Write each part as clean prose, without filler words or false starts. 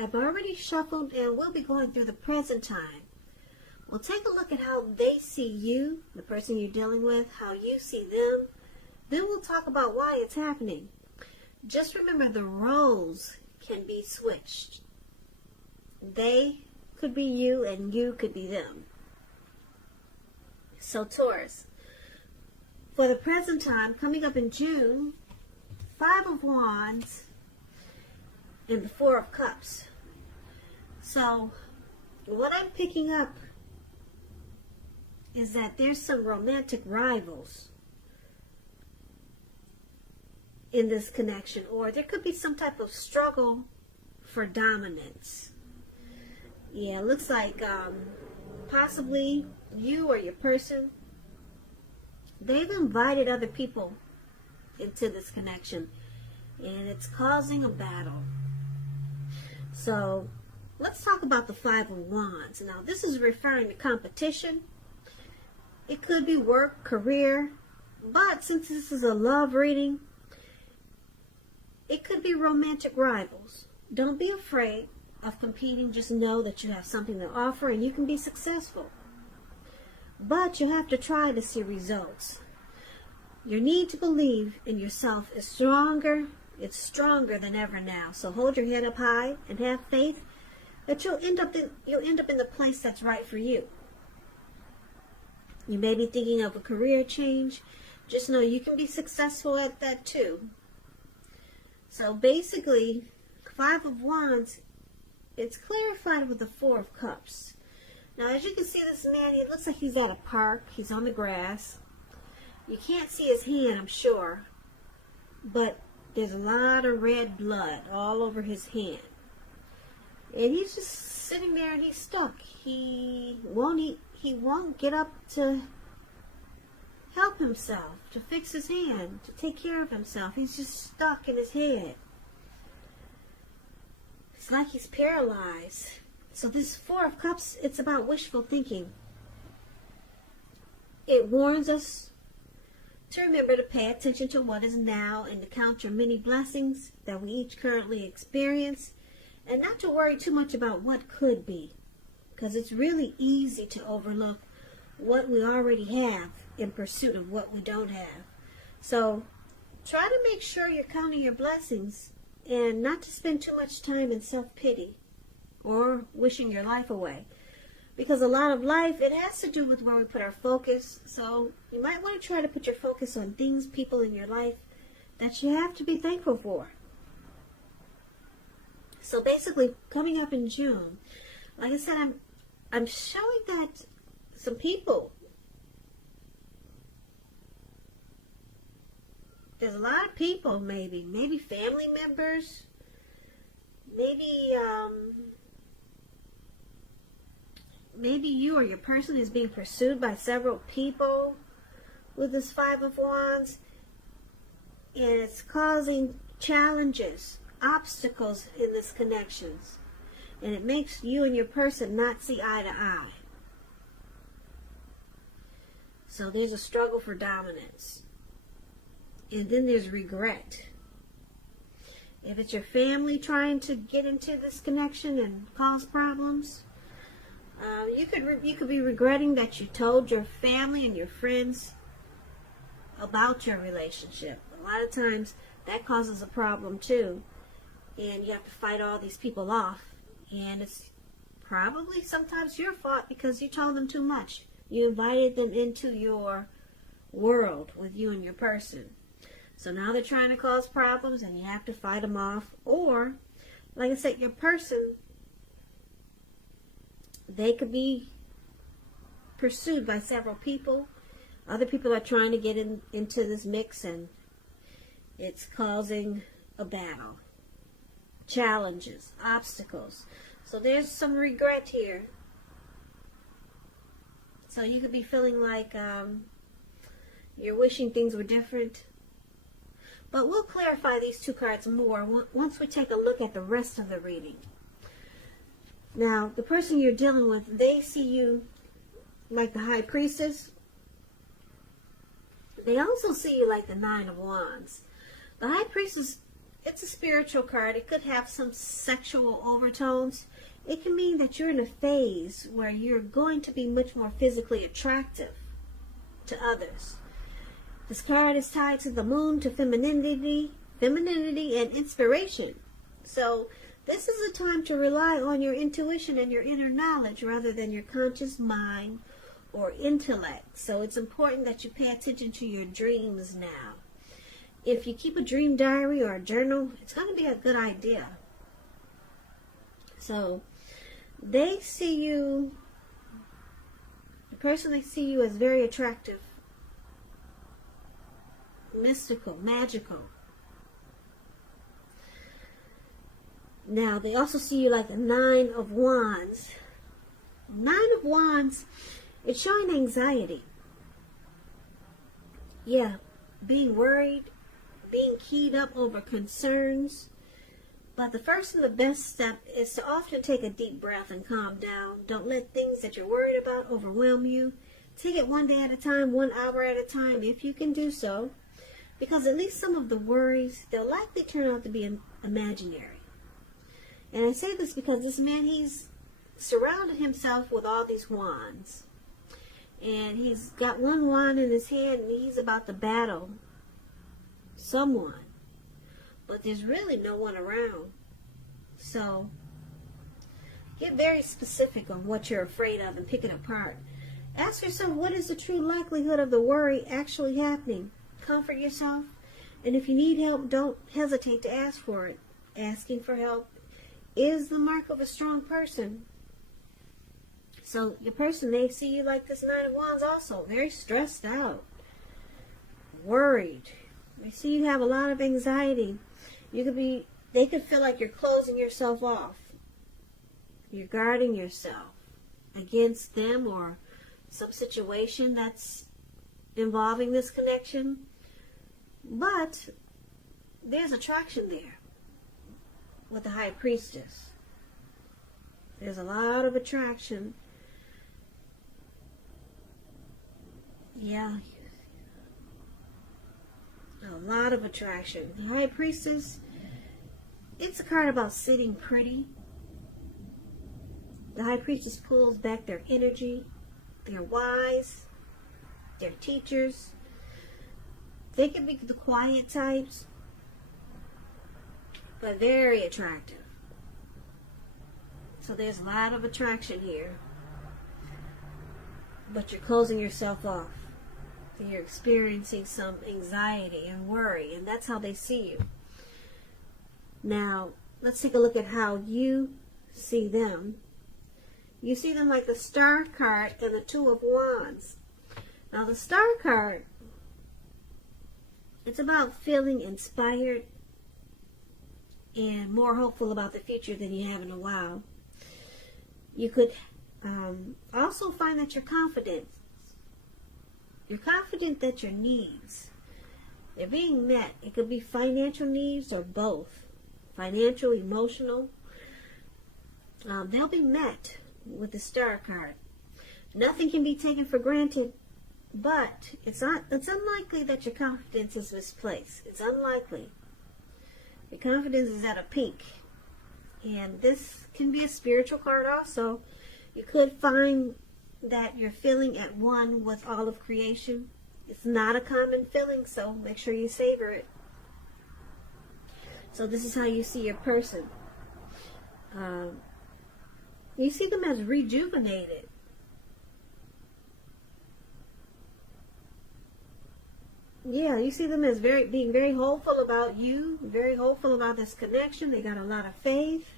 I've already shuffled, and we'll be going through the present time. We'll take a look at how they see you, the person you're dealing with, how you see them. Then we'll talk about why it's happening. Just remember, the roles can be switched. They could be you and you could be them. So Taurus, for the present time, coming up in June, 5 of Wands and the 4 of Cups. So what I'm picking up is that there's some romantic rivals in this connection, or there could be some type of struggle for dominance. Yeah, it looks like possibly you or your person, they've invited other people into this connection, and it's causing a battle. So let's talk about the 5 of Wands. Now, this is referring to competition. It could be work, career, but since this is a love reading, it could be romantic rivals. Don't be afraid of competing. Just know that you have something to offer and you can be successful. But you have to try to see results. Your need to believe in yourself is stronger. It's stronger than ever now. So hold your head up high and have faith that you'll end up in the place that's right for you. You may be thinking of a career change. Just know you can be successful at that too. So basically, 5 of Wands, it's clarified with the 4 of Cups. Now, as you can see, this man, it looks like he's at a park. He's on the grass. You can't see his hand, I'm sure, but there's a lot of red blood all over his hand. And he's just sitting there and he's stuck. He won't get up to help himself, to fix his hand, to take care of himself. He's just stuck in his head. It's like he's paralyzed. So this 4 of Cups, it's about wishful thinking. It warns us to remember to pay attention to what is now and to count your many blessings that we each currently experience, and not to worry too much about what could be, because it's really easy to overlook what we already have in pursuit of what we don't have. So try to make sure you're counting your blessings and not to spend too much time in self-pity or wishing your life away, because a lot of life, it has to do with where we put our focus. So you might want to try to put your focus on things, people in your life that you have to be thankful for. So basically, coming up in June, like I said, I'm showing that some people, there's a lot of people, maybe family members, maybe you or your person is being pursued by several people with this 5 of Wands, and it's causing challenges, obstacles in this connections, and it makes you and your person not see eye to eye. So there's a struggle for dominance, and then there's regret. If it's your family trying to get into this connection and cause problems, you could be regretting that you told your family and your friends about your relationship. A lot of times that causes a problem too, and you have to fight all these people off, and it's probably sometimes your fault because you told them too much. You invited them into your world with you and your person. So now they're trying to cause problems and you have to fight them off. Or, like I said, your person, they could be pursued by several people. Other people are trying to get into this mix, and it's causing a battle, challenges, obstacles. So there's some regret here. So you could be feeling like you're wishing things were different. But we'll clarify these 2 cards more once we take a look at the rest of the reading. Now, the person you're dealing with, they see you like the High Priestess. They also see you like the 9 of Wands. The High Priestess it's a spiritual card. It could have some sexual overtones. It can mean that you're in a phase where you're going to be much more physically attractive to others. This card is tied to the moon, to femininity and inspiration. So this is a time to rely on your intuition and your inner knowledge rather than your conscious mind or intellect. So it's important that you pay attention to your dreams now. If you keep a dream diary or a journal, it's going to be a good idea. So they see you, the person they see you as very attractive, mystical, magical. Now, they also see you like the 9 of Wands. 9 of Wands, it's showing anxiety. Yeah, being worried, being keyed up over concerns. But the first and the best step is to often take a deep breath and calm down. Don't let things that you're worried about overwhelm you. Take it one day at a time, 1 hour at a time, if you can do so. Because at least some of the worries, they'll likely turn out to be imaginary. And I say this because this man, he's surrounded himself with all these wands. And he's got one wand in his hand and he's about to battle someone. But there's really no one around. So get very specific on what you're afraid of and pick it apart. Ask yourself, what is the true likelihood of the worry actually happening? Comfort yourself. And if you need help, don't hesitate to ask for it. Asking for help is the mark of a strong person. So your person, they see you like this 9 of Wands also. Very stressed out. Worried. They see you have a lot of anxiety. They could feel like you're closing yourself off. You're guarding yourself against them or some situation that's involving this connection. But there's attraction there with the High Priestess. There's a lot of attraction. Yeah. A lot of attraction. The High Priestess, it's a card about sitting pretty. The High Priestess pulls back their energy. They're wise. They're teachers. They can be the quiet types, but very attractive. So there's a lot of attraction here. But you're closing yourself off. You're experiencing some anxiety and worry, and that's how they see you. Now, let's take a look at how you see them. You see them like the Star card and the 2 of Wands. Now, the Star card, it's about feeling inspired and more hopeful about the future than you have in a while. You could also find that you're confident. You're confident that your needs, they're being met. It could be financial needs or both. Financial, emotional. They'll be met with the Star card. Nothing can be taken for granted, but it's unlikely that your confidence is misplaced. It's unlikely. Your confidence is at a peak. And this can be a spiritual card also. You could find that you're feeling at one with all of creation. It's not a common feeling, so make sure you savor it. So this is how you see your person. You see them as rejuvenated. Yeah, you see them as being very hopeful about you, very hopeful about this connection. They got a lot of faith.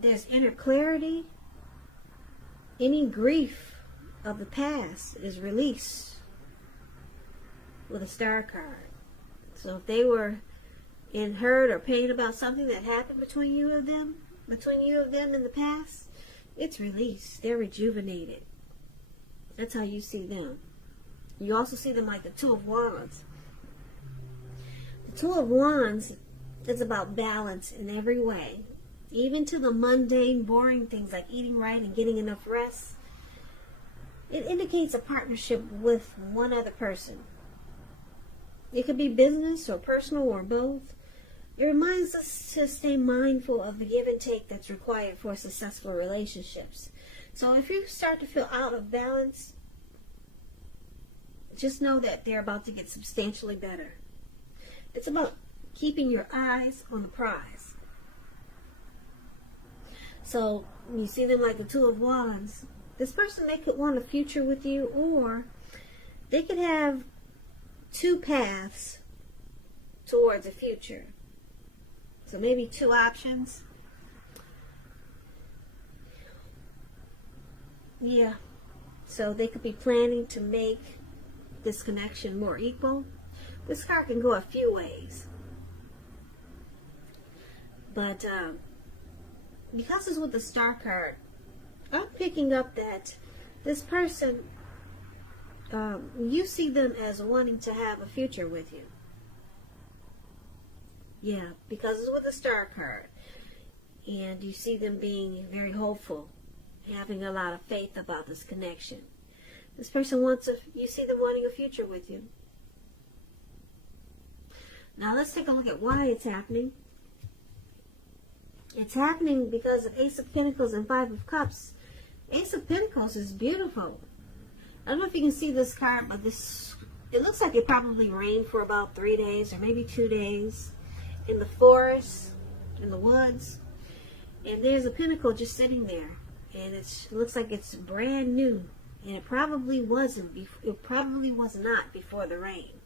There's inner clarity. Any grief of the past is released with a Star card. So if they were in hurt or pain about something that happened between you and them in the past, it's released. They're rejuvenated. That's how you see them. You also see them like the 2 of Wands. The 2 of Wands is about balance in every way. Even to the mundane, boring things like eating right and getting enough rest. It indicates a partnership with one other person. It could be business or personal or both. It reminds us to stay mindful of the give and take that's required for successful relationships. So if you start to feel out of balance, just know that they're about to get substantially better. It's about keeping your eyes on the prize. So you see them like the Two of Wands. This person, they could want a future with you, or they could have two paths towards a future. So maybe two options. Yeah. So they could be planning to make this connection more equal. This card can go a few ways. But because it's with the Star card, I'm picking up that this person, you see them as wanting to have a future with you. Yeah, because it's with the Star card. And you see them being very hopeful, having a lot of faith about this connection. This person you see them wanting a future with you. Now let's take a look at why it's happening. It's happening because of Ace of Pentacles and Five of Cups. Ace of Pentacles is beautiful. I don't know if you can see this card, but it looks like it probably rained for about 3 days or maybe 2 days in the forest, in the woods. And there's a pentacle just sitting there. And it looks like it's brand new. And it probably wasn't. It probably was not before the rain.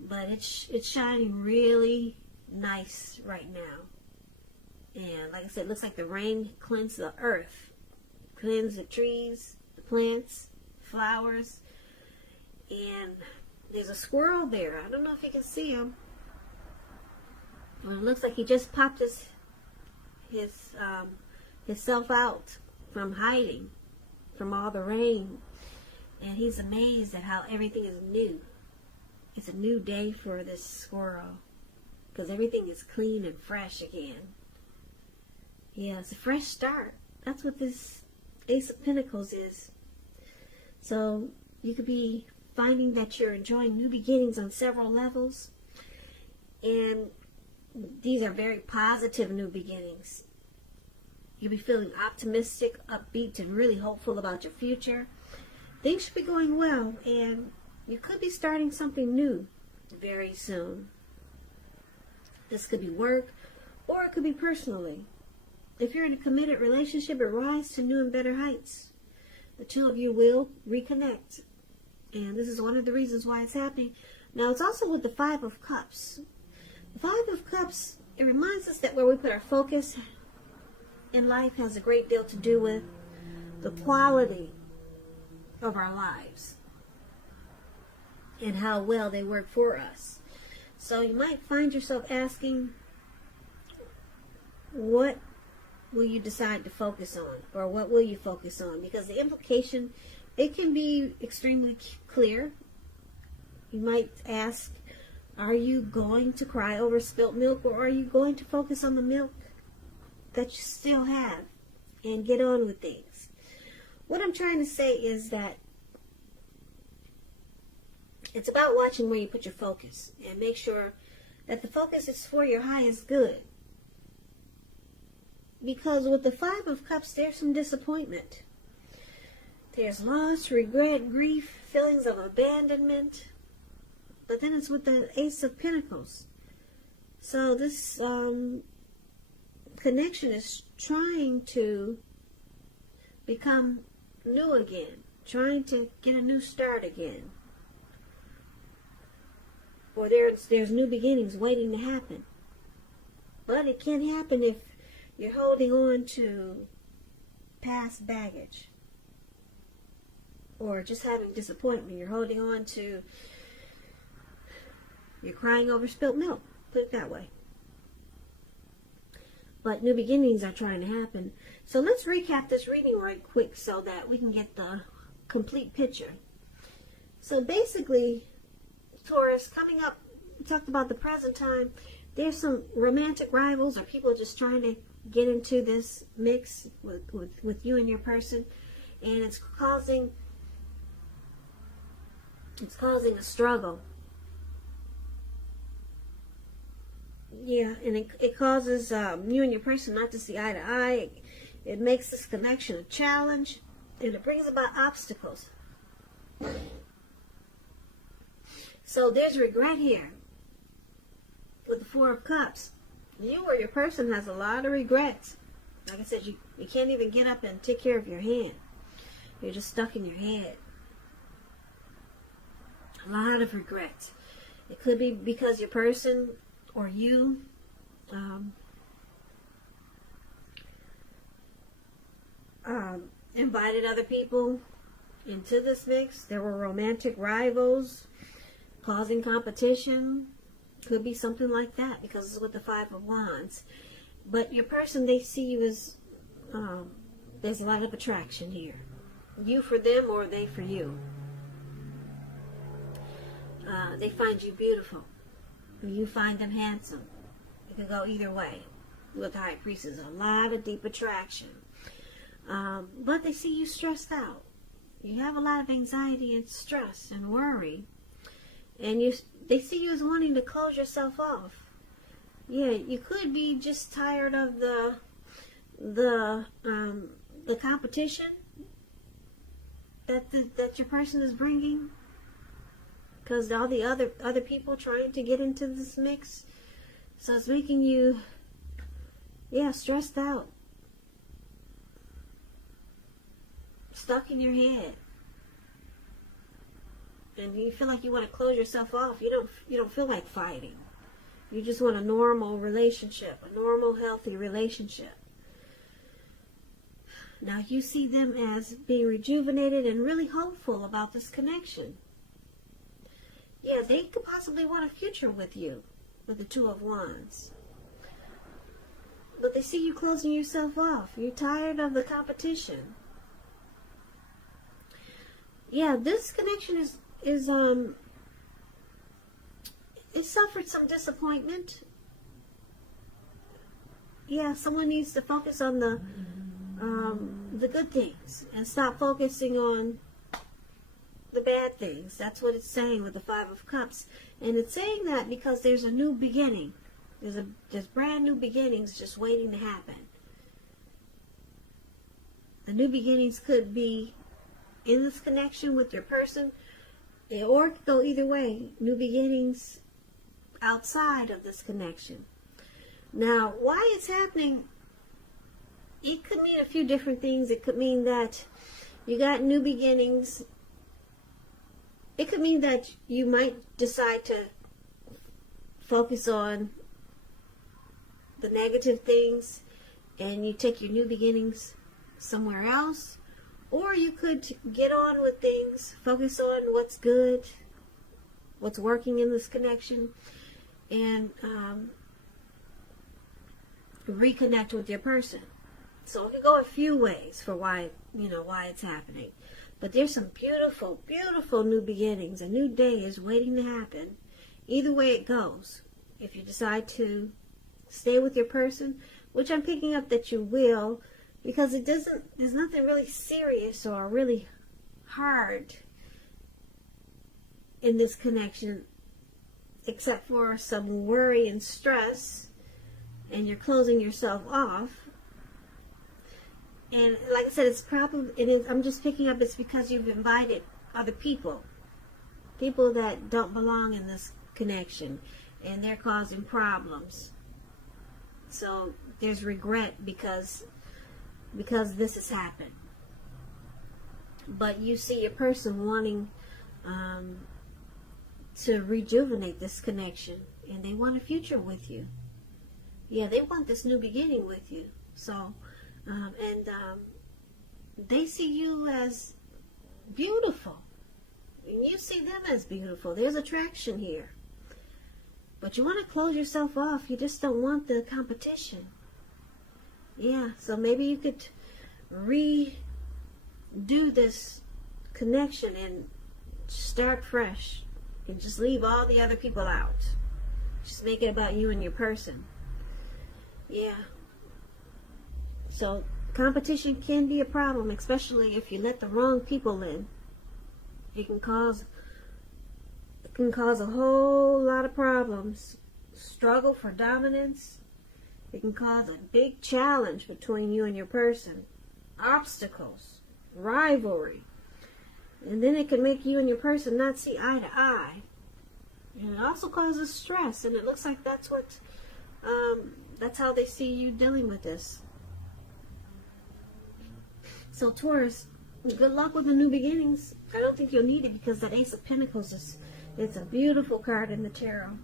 But it's shining really nice right now. And like I said, it looks like the rain cleansed the earth. Cleansed the trees, the plants, flowers. And there's a squirrel there. I don't know if you can see him. Well, it looks like he just popped himself out from hiding from all the rain. And he's amazed at how everything is new. It's a new day for this squirrel. Because everything is clean and fresh again. Yeah, it's a fresh start. That's what this Ace of Pentacles is. So you could be finding that you're enjoying new beginnings on several levels. And these are very positive new beginnings. You'll be feeling optimistic, upbeat, and really hopeful about your future. Things should be going well, and you could be starting something new very soon. This could be work, or it could be personally. If you're in a committed relationship, it rises to new and better heights. The two of you will reconnect. And this is one of the reasons why it's happening. Now, it's also with the Five of Cups. The Five of Cups, it reminds us that where we put our focus in life has a great deal to do with the quality of our lives and how well they work for us. So you might find yourself asking, what will you decide to focus on? Or what will you focus on? Because the implication, it can be extremely clear. You might ask, are you going to cry over spilt milk, or are you going to focus on the milk that you still have and get on with things? What I'm trying to say is that it's about watching where you put your focus and make sure that the focus is for your highest good. Because with the Five of Cups, there's some disappointment. There's loss, regret, grief, feelings of abandonment. But then it's with the Ace of Pentacles. So this connection is trying to become new again. Trying to get a new start again. Or there's new beginnings waiting to happen. But it can't happen if you're holding on to past baggage. Or just having disappointment. You're holding on to... You're crying over spilt milk. Put it that way. But new beginnings are trying to happen. So let's recap this reading right quick so that we can get the complete picture. So basically, Taurus, coming up, we talked about the present time. There's some romantic rivals or people just trying to get into this mix with you and your person. And it's causing a struggle. Yeah, and it causes you and your person not to see eye to eye. It makes this connection a challenge, and it brings about obstacles. So there's regret here with the Four of Cups. You or your person has a lot of regrets. Like I said, you can't even get up and take care of your hand. You're just stuck in your head. A lot of regrets. It could be because your person or you invited other people into this mix. There were romantic rivals causing competition. Could be something like that because it's with the Five of Wands. But your person, they see you as, there's a lot of attraction here. You for them or they for you. They find you beautiful. You find them handsome. It can go either way. With the High Priestess, a lot of deep attraction. But they see you stressed out. You have a lot of anxiety and stress and worry. And they see you as wanting to close yourself off. Yeah, you could be just tired of the competition that your person is bringing, because all the other people trying to get into this mix. So it's making you, stressed out, stuck in your head, and you feel like you want to close yourself off. You don't feel like fighting. You just want a normal relationship, a normal, healthy relationship. Now you see them as being rejuvenated and really hopeful about this connection. Yeah, they could possibly want a future with you, with the Two of Wands. But they see you closing yourself off. You're tired of the competition. Yeah, this connection it suffered some disappointment. Yeah, someone needs to focus on the good things and stop focusing on the bad things. That's what it's saying with the Five of Cups. And it's saying that because there's a new beginning. There's brand new beginnings just waiting to happen. The new beginnings could be in this connection with your person, or it could go either way. New beginnings outside of this connection. Now, why it's happening, it could mean a few different things. It could mean that you got new beginnings. It could mean that you might decide to focus on the negative things and you take your new beginnings somewhere else. Or you could get on with things, focus on what's good, what's working in this connection, and reconnect with your person. So it could go a few ways for why it's happening. But there's some beautiful, beautiful new beginnings. A new day is waiting to happen. Either way it goes. If you decide to stay with your person, which I'm picking up that you will, because there's nothing really serious or really hard in this connection except for some worry and stress, and you're closing yourself off. And like I said, I'm just picking up it's because you've invited other people that don't belong in this connection, and they're causing problems. So there's regret because this has happened. But you see your person wanting to rejuvenate this connection, and they want a future with you. Yeah, they want this new beginning with you. So, they see you as beautiful, and you see them as beautiful. There's attraction here. But you want to close yourself off. You just don't want the competition. Yeah, so maybe you could redo this connection and start fresh and just leave all the other people out. Just make it about you and your person. Yeah. So competition can be a problem, especially if you let the wrong people in. It can cause a whole lot of problems struggle for dominance. It can cause a big challenge between you and your person. Obstacles, rivalry. And then it can make you and your person not see eye to eye. And it also causes stress. And it looks like that's how they see you dealing with this. So Taurus, good luck with the new beginnings. I don't think you'll need it because that Ace of Pentacles it's a beautiful card in the tarot.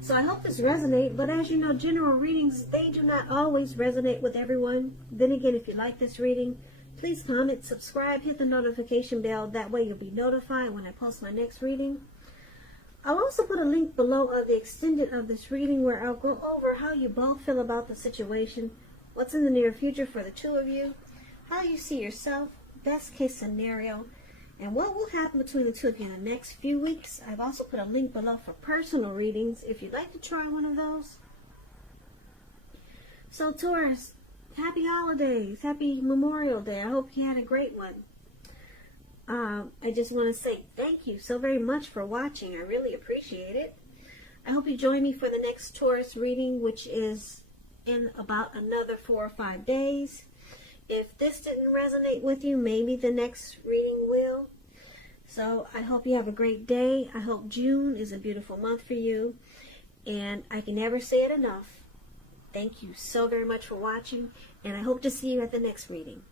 So I hope this resonates, but as you know, general readings, they do not always resonate with everyone. Then again, if you like this reading, please comment, subscribe, hit the notification bell. That way you'll be notified when I post my next reading. I'll also put a link below of the extended of this reading where I'll go over how you both feel about the situation, what's in the near future for the two of you, how you see yourself, best case scenario, and what will happen between the two of you in the next few weeks. I've also put a link below for personal readings if you'd like to try one of those. So Taurus, happy holidays, happy Memorial Day. I hope you had a great one. I just want to say thank you so very much for watching. I really appreciate it. I hope you join me for the next Taurus reading, which is in about another 4 or 5 days. If this didn't resonate with you, maybe the next reading will. So I hope you have a great day. I hope June is a beautiful month for you. And I can never say it enough. Thank you so very much for watching. And I hope to see you at the next reading.